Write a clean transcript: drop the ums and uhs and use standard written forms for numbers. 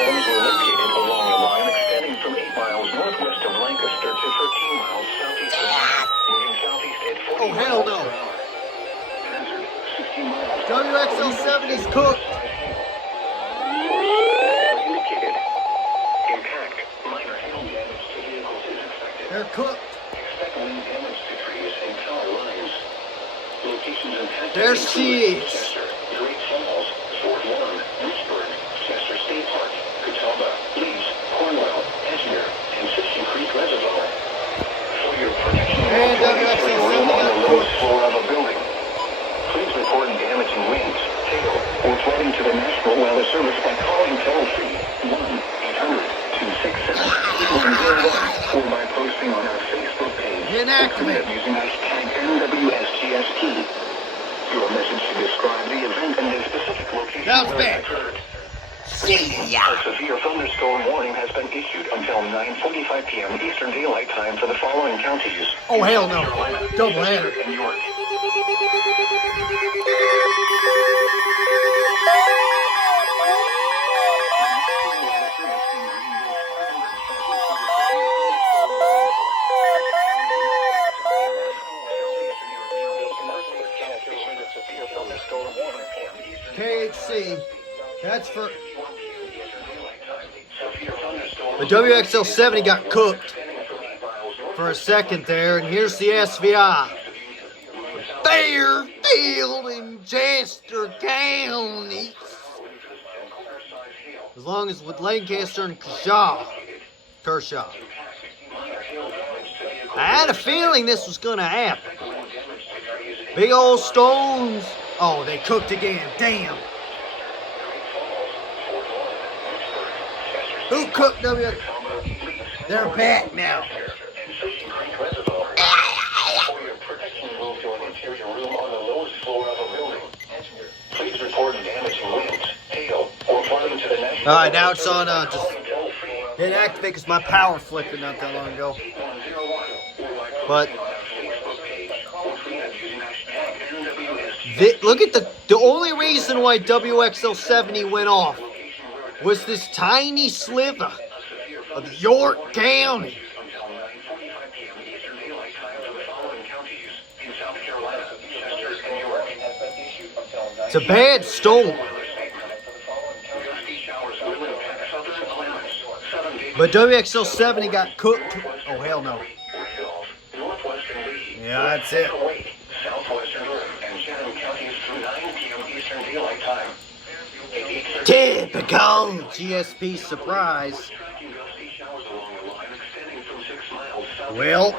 storms were located along a line extending from 8 miles northwest of Lancaster to 13 miles southeast of moving southeast at 40 Oh, hell miles no. per hour. Hazard, 60 miles. WXL70's cooked. Indicated. Impact. Minor hail damage to vehicles is expected. They're cooked. Expect wind damage to trees and power lines. Locations impacted. There she is. Chester, Great Falls, Fort Warren, Lynchburg, Chester State Park, Catawba, Leeds, Cornwell, Edgemere, and Fishing Creek Reservoir. For your protection, And enter your room on the WXL70 lowest floor of a building. Please report damaging winds, hail, or flooding to the National Weather Service by calling toll-free 1-800-267-3101 or by posting on our Facebook page. Inactivate. Using hashtag NWSGST. Your message should describe the event and the specific location Bounce where back. it occurred. See ya. A severe thunderstorm warning has been issued until 9:45 p.m. Eastern Daylight Time for the following counties. Oh, hell no. South Carolina, Double Chester, header. and York. KHC. That's for... The WXL70 got cooked for a second there, and here's the SVR. Fairfield in Chester County. As long as with Lancaster and Kershaw. I had a feeling this was going to happen. Big old stones. Oh, they cooked again. Damn. Who cooked WXL? They're back now. Alright, now it's on, just didn't activate because my power flickered not that long ago. But, look at the only reason why WXL70 went off was this tiny sliver of York County. It's a bad storm. But WXL70 got cooked. Oh, hell no. Yeah, that's it. Typical GSP surprise. Well,